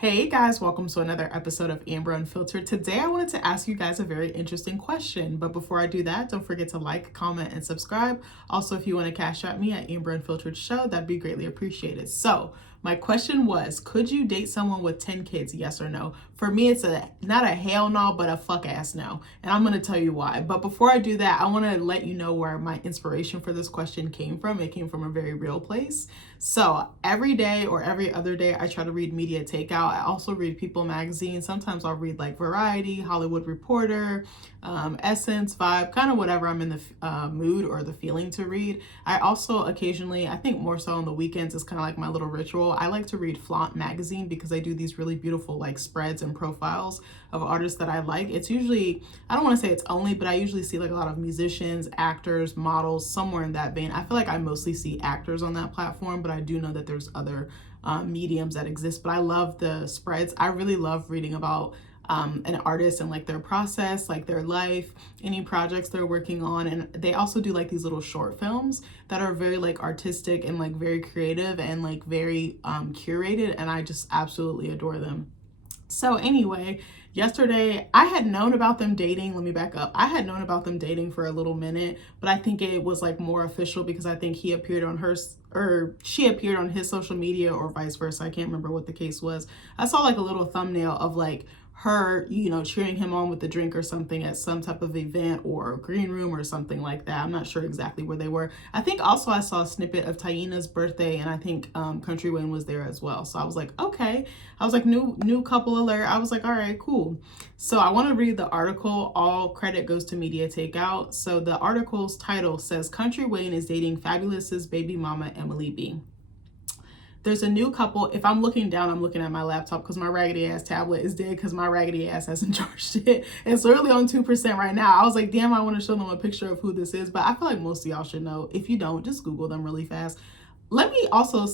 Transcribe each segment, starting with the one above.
Hey guys, welcome to another episode of Amber Unfiltered. Today I wanted to ask you guys a very interesting question, but before I do that, don't forget to like, comment, and subscribe. Also, if you want to cash at me at AmberUnfilteredShow, that'd be greatly appreciated. So, my question was, could you date someone with 10 kids, yes or no? For me, it's not a hell no, but a fuck ass no. And I'm going to tell you why. But before I do that, I want to let you know where my inspiration for this question came from. It came from a very real place. So every day or every other day, I try to read media takeout. I also read People magazine. Sometimes I'll read like Variety, Hollywood Reporter, Essence, Vibe, kind of whatever I'm in the mood or the feeling to read. I also occasionally, I think more so on the weekends, is kind of like my little ritual. I like to read Flaunt magazine because I do these really beautiful like spreads and profiles of artists that I like. It's usually, I don't want to say it's only, but I usually see like a lot of musicians, actors, models, somewhere in that vein. I feel like I mostly see actors on that platform, but I do know that there's other mediums that exist. But I love the spreads. I really love reading about an artist and like their process, like their life, any projects they're working on. And they also do like these little short films that are very like artistic and like very creative and like very curated. And I just absolutely adore them. So anyway, yesterday I had known about them dating. Let me back up. I had known about them dating for a little minute, but I think it was like more official because I think he appeared on hers or she appeared on his social media or vice versa. I can't remember what the case was. I saw like a little thumbnail of like her, cheering him on with a drink or something at some type of event or green room or something like that. I'm not sure exactly where they were. I think also I saw a snippet of Taina's birthday, and I think Country Wayne was there as well. So I was like, okay. I was like, new couple alert. I was like, all right, cool. So I want to read the article. All credit goes to Media Takeout. So the article's title says, Country Wayne is dating Fabulous's baby mama, Emily B. There's a new couple. If I'm looking down, I'm looking at my laptop because my raggedy ass tablet is dead because my raggedy ass hasn't charged it. It's literally on 2% right now. I was like, damn, I want to show them a picture of who this is. But I feel like most of y'all should know. If you don't, just Google them really fast. Let me also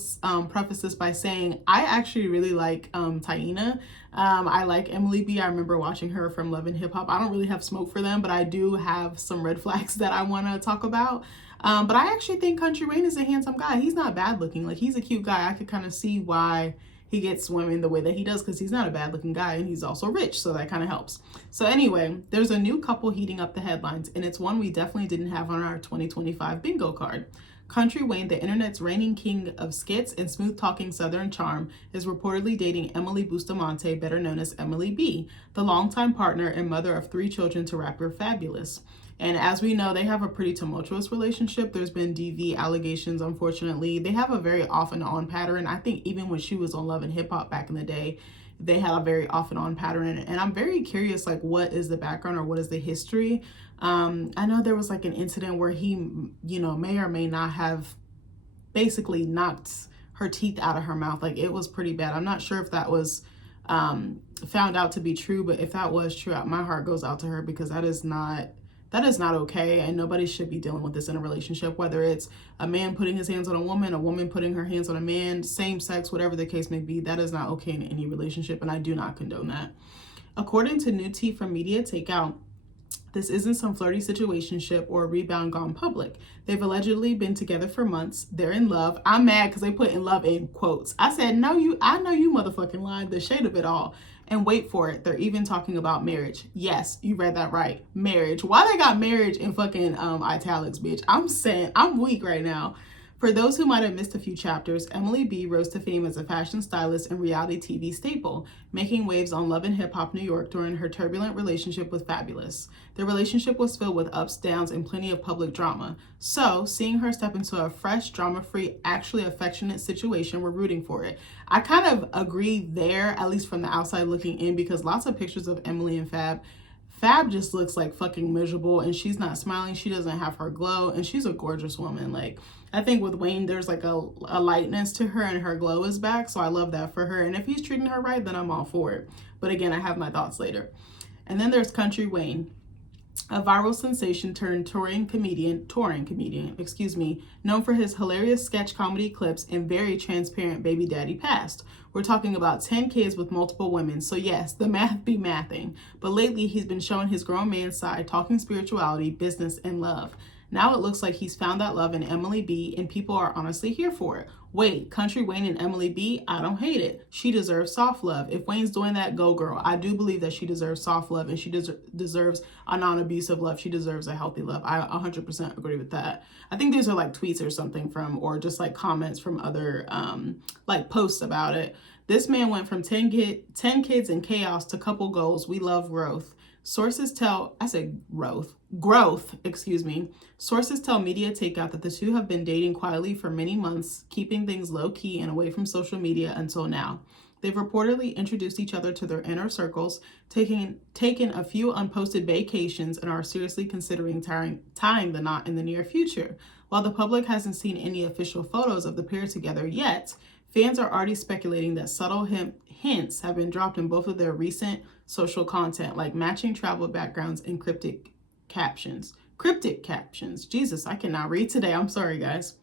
preface this by saying I actually really like Taina. I like Emily B. I remember watching her from Love and Hip Hop. I don't really have smoke for them, but I do have some red flags that I want to talk about. But I actually think Country Wayne is a handsome guy. He's not bad looking. Like, he's a cute guy. I could kind of see why he gets women the way that he does because he's not a bad looking guy and he's also rich. So that kind of helps. So anyway, there's a new couple heating up the headlines, and it's one we definitely didn't have on our 2025 bingo card. Country Wayne, the internet's reigning king of skits and smooth-talking Southern charm, is reportedly dating Emily Bustamante, better known as Emily B., the longtime partner and mother of 3 children to rapper Fabulous. And as we know, they have a pretty tumultuous relationship. There's been DV allegations, unfortunately. They have a very off and on pattern. I think even when she was on Love and Hip Hop back in the day, they had a very off and on pattern. And I'm very curious, like, what is the background or what is the history? I know there was like an incident where he, may or may not have basically knocked her teeth out of her mouth. Like, it was pretty bad. I'm not sure if that was found out to be true, but if that was true, my heart goes out to her because that is not okay, and nobody should be dealing with this in a relationship, whether it's a man putting his hands on a woman putting her hands on a man, same sex, whatever the case may be. That is not okay in any relationship, and I do not condone that. According to new tea from Media Takeout, this isn't some flirty situationship or a rebound gone public. They've allegedly been together for months. They're in love. I'm mad because they put in love in quotes. I said, I know you motherfucking lied. The shade of it all. And wait for it. They're even talking about marriage. Yes, you read that right. Marriage. Why they got marriage in fucking italics, bitch? I'm saying, I'm weak right now. For those who might have missed a few chapters, Emily B. rose to fame as a fashion stylist and reality TV staple, making waves on Love and Hip Hop New York during her turbulent relationship with Fabulous. The relationship was filled with ups, downs, and plenty of public drama. So, seeing her step into a fresh, drama-free, actually affectionate situation, we're rooting for it. I kind of agree there, at least from the outside looking in, because lots of pictures of Emily and Fab just looks like fucking miserable, and she's not smiling. She doesn't have her glow, and she's a gorgeous woman. Like, I think with Wayne, there's like a lightness to her, and her glow is back. So I love that for her. And if he's treating her right, then I'm all for it. But again, I have my thoughts later. And then there's Country Wayne, a viral sensation turned touring comedian, known for his hilarious sketch comedy clips and very transparent baby daddy past. We're talking about 10 kids with multiple women. So yes, the math be mathing. But lately he's been showing his grown man side, talking spirituality, business, and love. Now it looks like he's found that love in Emily B, and people are honestly here for it. Wait, Country Wayne and Emily B, I don't hate it. She deserves soft love. If Wayne's doing that, go girl. I do believe that she deserves soft love, and she deserves a non-abusive love. She deserves a healthy love. I 100% agree with that. I think these are like tweets or something from, or just like comments from other like posts about it. This man went from 10 kids in chaos to couple goals. We love growth. Sources tell, I said growth, excuse me. Sources tell Media Takeout that the two have been dating quietly for many months, keeping things low key and away from social media until now. They've reportedly introduced each other to their inner circles, taken a few unposted vacations, and are seriously considering tying the knot in the near future. While the public hasn't seen any official photos of the pair together yet, fans are already speculating that subtle hints have been dropped in both of their recent social content, like matching travel backgrounds and cryptic captions. Jesus, I cannot read today. I'm sorry, guys.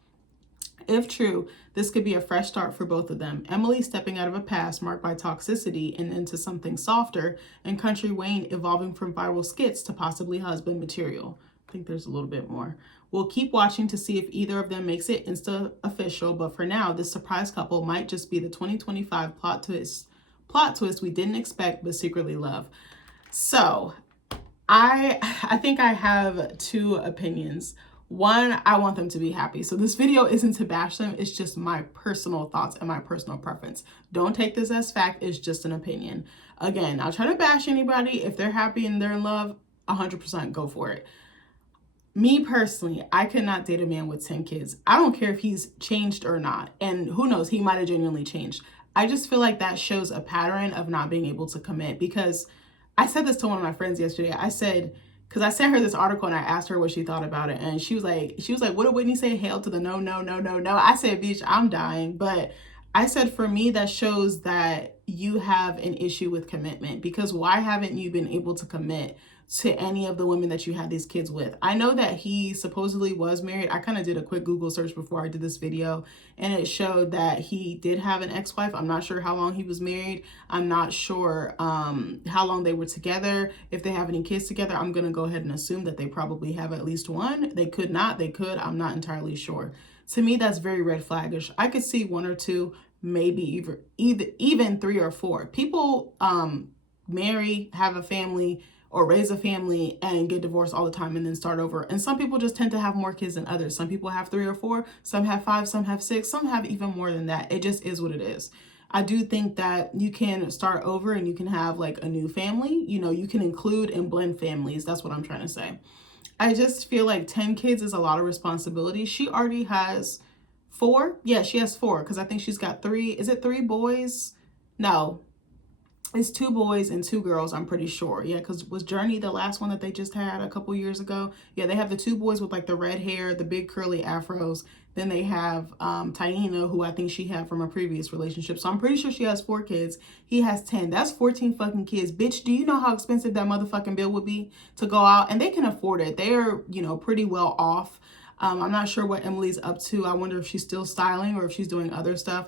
If true, this could be a fresh start for both of them. Emily stepping out of a past marked by toxicity and into something softer, and Country Wayne evolving from viral skits to possibly husband material. I think there's a little bit more. We'll keep watching to see if either of them makes it Insta official, but for now, this surprise couple might just be the 2025 plot twist we didn't expect but secretly love. So, I think I have two opinions. One, I want them to be happy. So this video isn't to bash them. It's just my personal thoughts and my personal preference. Don't take this as fact. It's just an opinion. Again, I'll try to bash anybody. If they're happy and they're in love, 100% go for it. Me personally, I could not date a man with 10 kids. I don't care if he's changed or not. And who knows, he might have genuinely changed. I just feel like that shows a pattern of not being able to commit, because I said this to one of my friends yesterday. I said, because I sent her this article and I asked her what she thought about it. And she was like, what did Whitney say? Hail to the no, no, no, no, no. I said, bitch, I'm dying. But I said, for me, that shows that you have an issue with commitment, because why haven't you been able to commit to any of the women that you had these kids with? I know that he supposedly was married. I kind of did a quick Google search before I did this video, and it showed that he did have an ex-wife. I'm not sure how long he was married. I'm not sure how long they were together. If they have any kids together, I'm going to go ahead and assume that they probably have at least one. They could not. They could. I'm not entirely sure. To me, that's very red flaggish. I could see one or two, maybe even 3 or 4. People marry, have a family, or raise a family and get divorced all the time and then start over. And some people just tend to have more kids than others. Some people have 3 or 4, some have 5, some have 6, some have even more than that. It just is what it is. I do think that you can start over and you can have like a new family. You know, you can include and blend families. That's what I'm trying to say. I just feel like 10 kids is a lot of responsibility. She already has 4. Yeah, she has 4, because I think she's got 3. Is it 3 boys? No. It's 2 boys and 2 girls, I'm pretty sure. Yeah, because was Journey the last one that they just had a couple years ago? Yeah, they have the 2 boys with like the red hair, the big curly afros. Then they have Taina, who I think she had from a previous relationship. So I'm pretty sure she has 4 kids. He has 10. That's 14 fucking kids. Bitch, do you know how expensive that motherfucking bill would be to go out? And they can afford it. They're, you know, pretty well off. I'm not sure what Emily's up to. I wonder if she's still styling or if she's doing other stuff.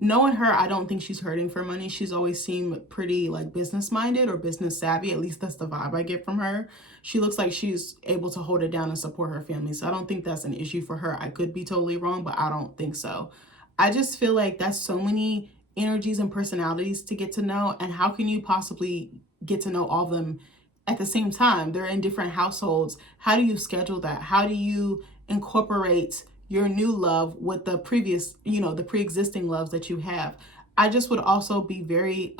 Knowing her, I don't think she's hurting for money. She's always seemed pretty like business minded or business savvy. At least that's the vibe I get from her. She looks like she's able to hold it down and support her family. So I don't think that's an issue for her. I could be totally wrong, but I don't think so. I just feel like that's so many energies and personalities to get to know. And how can you possibly get to know all of them at the same time? They're in different households. How do you schedule that? How do you incorporate your new love with the previous, you know, the pre-existing loves that you have? I just would also be very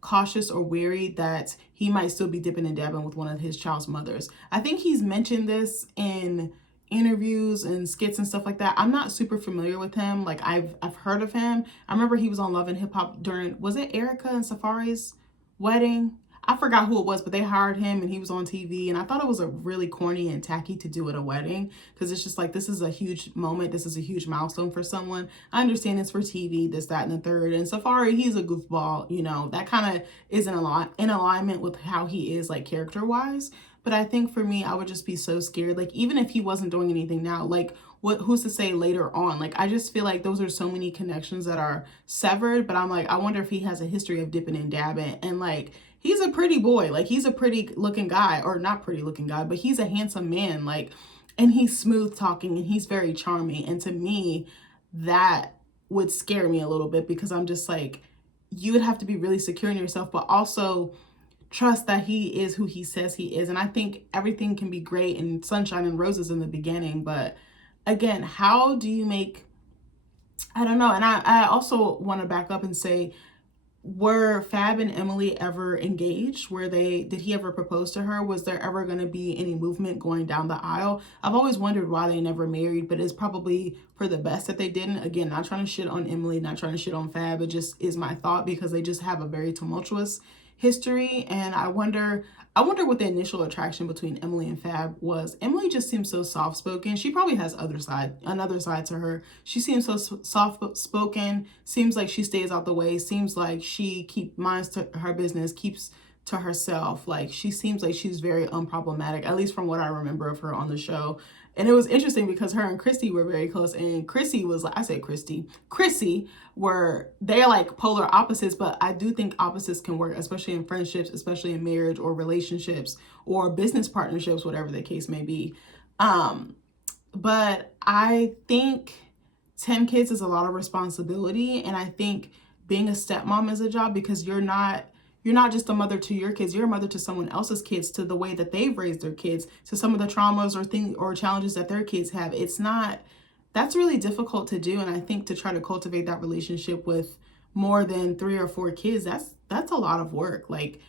cautious or wary that he might still be dipping and dabbing with one of his child's mothers. I think he's mentioned this in interviews and skits and stuff like that. I'm not super familiar with him. Like I've heard of him. I remember he was on Love and Hip Hop during, was it Erica and Safari's wedding? I forgot who it was, but they hired him and he was on TV. And I thought it was a really corny and tacky to do at a wedding, because it's just like, this is a huge moment. This is a huge milestone for someone. I understand it's for TV, this, that, and the third. And Safari, he's a goofball, you know, that kind of isn't a lot in alignment with how he is like character wise. But I think for me, I would just be so scared. Like, even if he wasn't doing anything now, like who's to say later on? Like, I just feel like those are so many connections that are severed. But I'm like, I wonder if he has a history of dipping and dabbing. And like, he's a pretty boy. Like, he's a pretty looking guy, or not pretty looking guy, but he's a handsome man. Like, and he's smooth talking and he's very charming. And to me, that would scare me a little bit, because I'm just like, you would have to be really secure in yourself, but also trust that he is who he says he is. And I think everything can be great and sunshine and roses in the beginning, but again, how do you make, I don't know. And I also want to back up and say, were Fab and Emily ever engaged? Did he ever propose to her? Was there ever going to be any movement going down the aisle? I've always wondered why they never married, but it's probably for the best that they didn't. Again, not trying to shit on Emily, not trying to shit on Fab. It just is my thought, because they just have a very tumultuous history. And I wonder what the initial attraction between Emily and Fab was. Emily just seems so soft-spoken. She probably has another side to her. She seems so soft-spoken, seems like she stays out the way, seems like she minds to her business, keeps to herself. Like, she seems like she's very unproblematic, at least from what I remember of her on the show. And it was interesting because her and Christy were very close, and Chrissy they're like polar opposites, but I do think opposites can work, especially in friendships, especially in marriage or relationships or business partnerships, whatever the case may be. But I think 10 kids is a lot of responsibility, and I think being a stepmom is a job, because you're not just a mother to your kids, you're a mother to someone else's kids, to the way that they've raised their kids, to some of the traumas or things or challenges that their kids have. That's really difficult to do. And I think to try to cultivate that relationship with more than 3 or 4 kids, that's a lot of work. Like,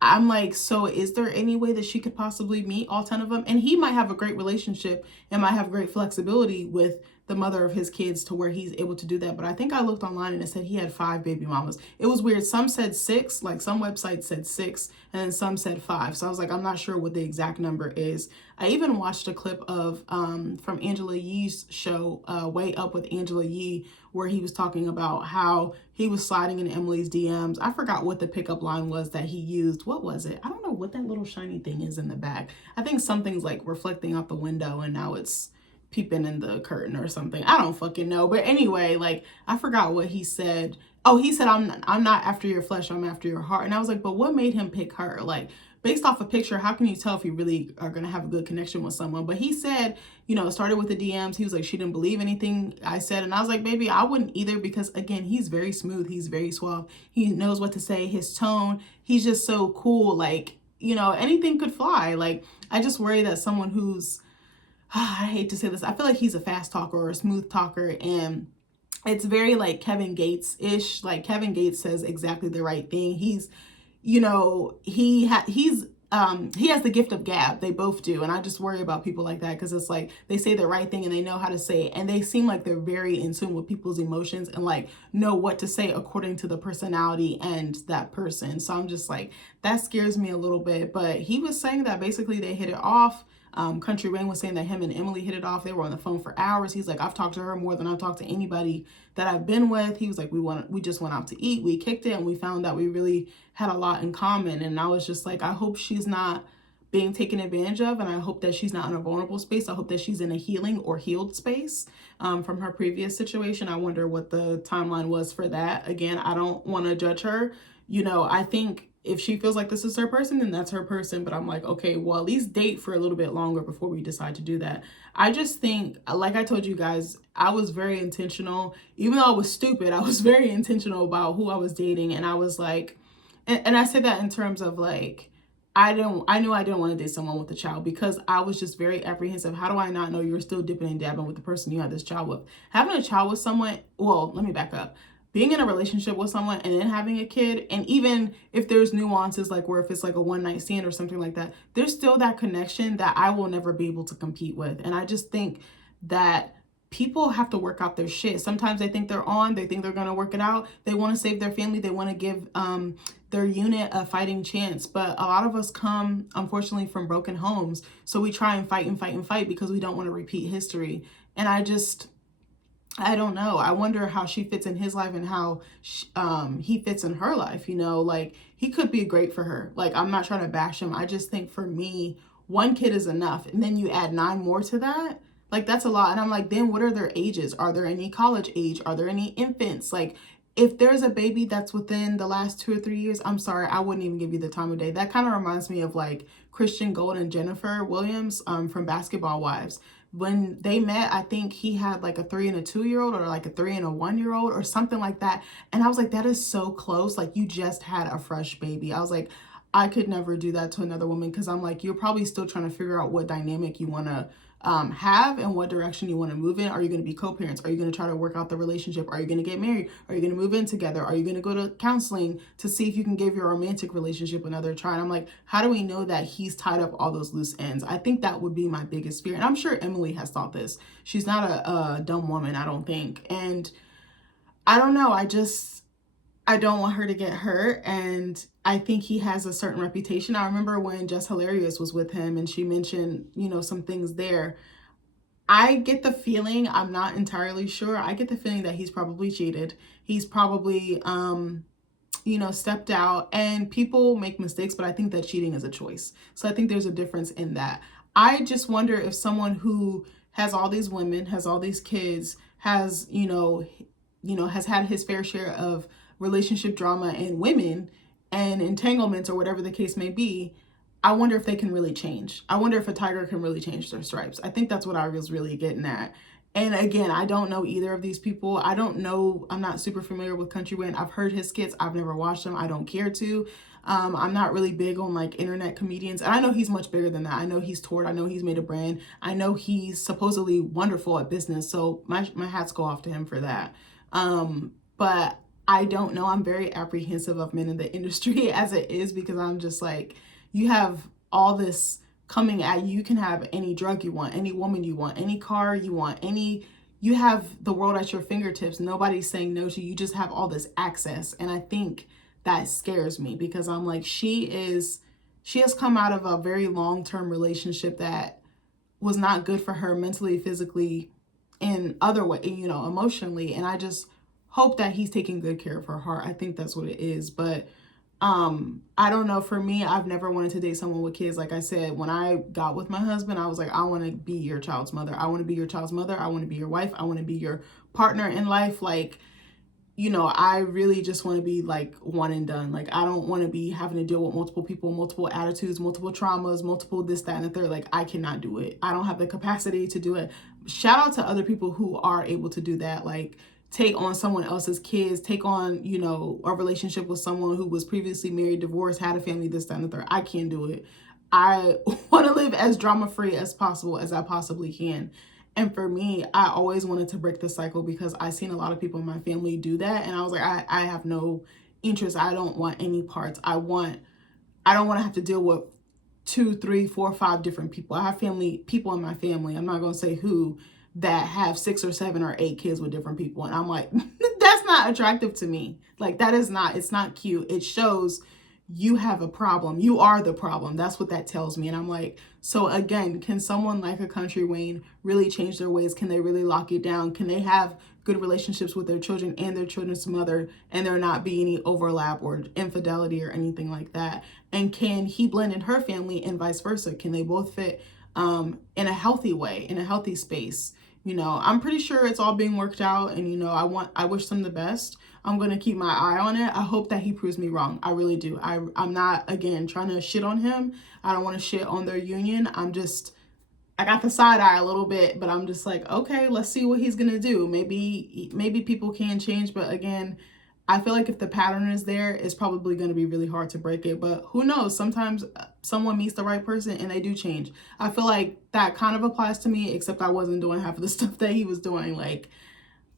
I'm like, so is there any way that she could possibly meet all 10 of them? And he might have a great relationship and might have great flexibility with the mother of his kids to where he's able to do that. But I think I looked online and it said he had 5 baby mamas. It was weird. Some said 6, like some websites said 6, and then some said 5. So I was like, I'm not sure what the exact number is. I even watched a clip of from Angela Yee's show, Way Up with Angela Yee, where he was talking about how he was sliding in Emily's DMs. I forgot what the pickup line was that he used. What was it? I don't know what that little shiny thing is in the back. I think something's like reflecting out the window and now it's peeping in the curtain or something. I don't fucking know. But anyway, like, I forgot what he said. Oh, he said, I'm not after your flesh, I'm after your heart. And I was like, but what made him pick her? Like, based off a picture, how can you tell if you really are going to have a good connection with someone? But he said, it started with the DMs. He was like, she didn't believe anything I said. And I was like, baby, I wouldn't either, because again, he's very smooth. He's very suave. He knows what to say, his tone. He's just so cool. Like, anything could fly. Like, I just worry that someone who's, I hate to say this, I feel like he's a fast talker or a smooth talker, and it's very like Kevin Gates-ish. Like, Kevin Gates says exactly the right thing. He's, he has the gift of gab. They both do. And I just worry about people like that, because it's like they say the right thing and they know how to say it, and they seem like they're very in tune with people's emotions and like know what to say according to the personality and that person. So I'm just like, that scares me a little bit. But he was saying that basically they hit it off. Country Wayne was saying that him and Emily hit it off. They were on the phone for hours. He's like, I've talked to her more than I've talked to anybody that I've been with. He was like, we just went out to eat, we kicked it, and we found that we really had a lot in common. And I was just like, I hope she's not being taken advantage of, and I hope that she's not in a vulnerable space. I hope that she's in a healing or healed space from her previous situation. I wonder what the timeline was for that. Again, I don't want to judge her. I think if she feels like this is her person, then that's her person. But I'm like, okay, well, at least date for a little bit longer before we decide to do that. I just think, like I told you guys, I was very intentional. Even though I was stupid, I was very intentional about who I was dating. And I was like, and I said that in terms of like, I knew I didn't want to date someone with a child, because I was just very apprehensive. How do I not know you're still dipping and dabbing with the person you had this child with? Having a child with someone, well, let me back up. Being in a relationship with someone and then having a kid, and even if there's nuances, like where if it's like a one-night stand or something like that, there's still that connection that I will never be able to compete with. And I just think that people have to work out their shit. Sometimes they think they're going to work it out. They want to save their family. They want to give their unit a fighting chance. But a lot of us come, unfortunately, from broken homes. So we try and fight because we don't want to repeat history. And I don't know. I wonder how she fits in his life and how he fits in her life. Like, he could be great for her. Like, I'm not trying to bash him. I just think for me, 1 kid is enough. And then you add 9 more to that. Like, that's a lot. And I'm like, then what are their ages? Are there any college age? Are there any infants? Like, if there's a baby that's within the last 2 or 3 years, I'm sorry, I wouldn't even give you the time of day. That kind of reminds me of like Christian Gold and Jennifer Williams from Basketball Wives. When they met, I think he had like a 3 and a 2-year-old, or like a 3 and a 1-year-old, or something like that. And I was like, that is so close. Like, you just had a fresh baby. I was like, I could never do that to another woman, because I'm like, you're probably still trying to figure out what dynamic you want to have and what direction you want to move in. Are you going to be co-parents? Are you going to try to work out the relationship? Are you going to get married? Are you going to move in together? Are you going to go to counseling to see if you can give your romantic relationship another try? And I'm like, how do we know that he's tied up all those loose ends? I think that would be my biggest fear. And I'm sure Emily has thought this. She's not a dumb woman, I don't think. And I don't know. I don't want her to get hurt. And I think he has a certain reputation. I remember when Jess Hilarious was with him and she mentioned, some things there. I get the feeling, I'm not entirely sure, I get the feeling that he's probably cheated. He's probably, stepped out, and people make mistakes, but I think that cheating is a choice. So I think there's a difference in that. I just wonder if someone who has all these women, has all these kids, has, has had his fair share of relationship drama and women and entanglements, or whatever the case may be, I wonder if they can really change. I wonder if a tiger can really change their stripes. I think that's what I was really getting at. And again, I don't know either of these people. I don't know. I'm not super familiar with Country Wayne. I've heard his skits. I've never watched them. I don't care to. I'm not really big on like internet comedians. And I know he's much bigger than that. I know he's toured. I know he's made a brand. I know he's supposedly wonderful at business. So my hats go off to him for that. But I don't know. I'm very apprehensive of men in the industry as it is, because I'm just like, you have all this coming at you. You can have any drug you want, any woman you want, any car you want, you have the world at your fingertips. Nobody's saying no to you. You just have all this access. And I think that scares me, because I'm like, she has come out of a very long-term relationship that was not good for her mentally, physically, in other way, emotionally. And I just hope that he's taking good care of her heart. I think that's what it is. But I don't know. For me, I've never wanted to date someone with kids. Like I said, when I got with my husband, I was like, I want to be your child's mother. I want to be your child's mother. I want to be your wife. I want to be your partner in life. Like, I really just want to be like one and done. Like, I don't want to be having to deal with multiple people, multiple attitudes, multiple traumas, multiple this, that, and the third. Like, I cannot do it. I don't have the capacity to do it. Shout out to other people who are able to do that. Like, take on someone else's kids, take on, a relationship with someone who was previously married, divorced, had a family, this, that, and the third. I can't do it. I want to live as drama-free as possible as I possibly can. And for me, I always wanted to break the cycle, because I've seen a lot of people in my family do that. And I was like, I have no interest. I don't want any parts. I don't want to have to deal with 2, 3, 4, 5 different people. I have people in my family, I'm not going to say who, that have 6 or 7 or 8 kids with different people. And I'm like, that's not attractive to me. Like, it's not cute. It shows you have a problem. You are the problem. That's what that tells me. And I'm like, so again, can someone like a Country Wayne really change their ways? Can they really lock it down? Can they have good relationships with their children and their children's mother, and there not be any overlap or infidelity or anything like that? And can he blend in her family and vice versa? Can they both fit in a healthy way, in a healthy space? I'm pretty sure it's all being worked out, and I wish them the best. I'm going to keep my eye on it. I hope that he proves me wrong. I really do. I'm not, again, trying to shit on him. I don't want to shit on their union. I got the side eye a little bit, but I'm just like, okay, let's see what he's going to do. Maybe people can change, but again, I feel like if the pattern is there, it's probably going to be really hard to break it. But who knows? Sometimes someone meets the right person and they do change. I feel like that kind of applies to me, except I wasn't doing half of the stuff that he was doing. Like,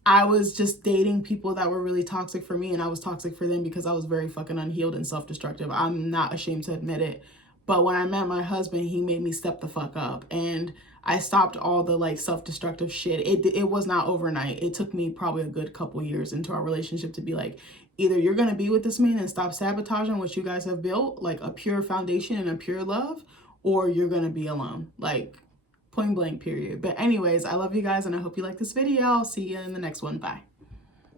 I was just dating people that were really toxic for me, and I was toxic for them because I was very fucking unhealed and self-destructive. I'm not ashamed to admit it. But when I met my husband, he made me step the fuck up, and I stopped all the like self-destructive shit. It was not overnight. It took me probably a good couple years into our relationship to be like, either you're going to be with this man and stop sabotaging what you guys have built, like a pure foundation and a pure love, or you're going to be alone. Like, point blank, period. But anyways, I love you guys, and I hope you like this video. I'll see you in the next one. Bye.